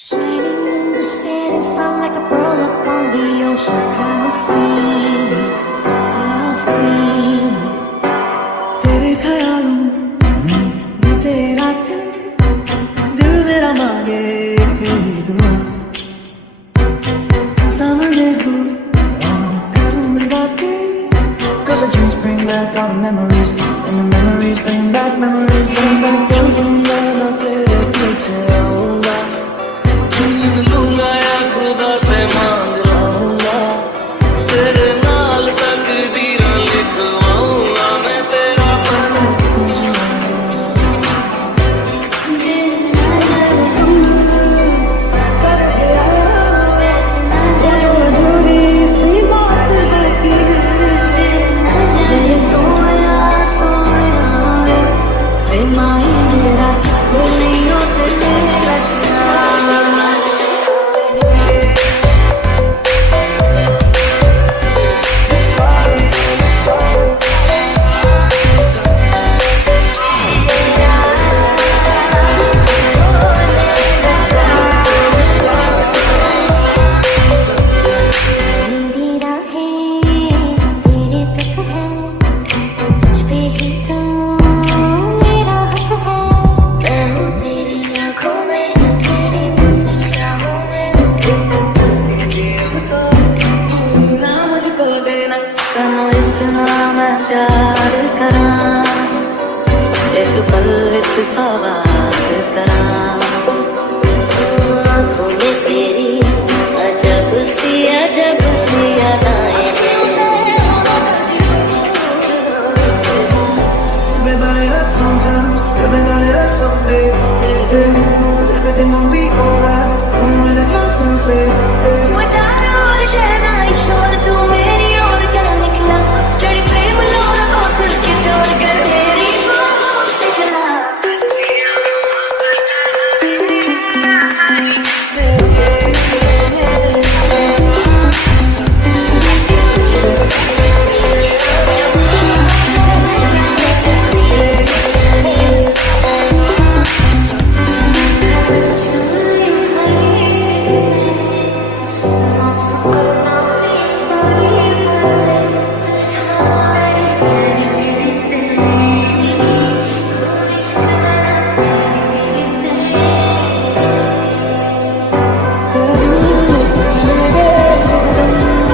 Shining in the setting sun like a pearl upon the ocean. Kind of feeling, feeling. तेरे ख्यालों में बीते रातें, दिल मेरा मांगे तेरी दुआ। सामने हो करूँ मैं बातें, 'cause the dreams bring back all the memories, and the memories bring back memories, bring back to the love of तेरे पीछे आऊँगा। छीन लूँगा या खुदा से मांग लाऊँगा, तेरे नाल तकदीरां लिखवाऊँगा, मैं तेरा बन जाऊँगा। मैं कर गया जो अधूरी सी बात बाकी है, ये सोया सोया वे माही मेरा बोलियों पे लगना। एक पल विच सवार करा, आँखों में तेरी अजब सी यादाएं हैं। Everybody hurts sometimes, everybody hurts someday. Everything gon' be alright when we're lost and safe. 我假如我的血那一首。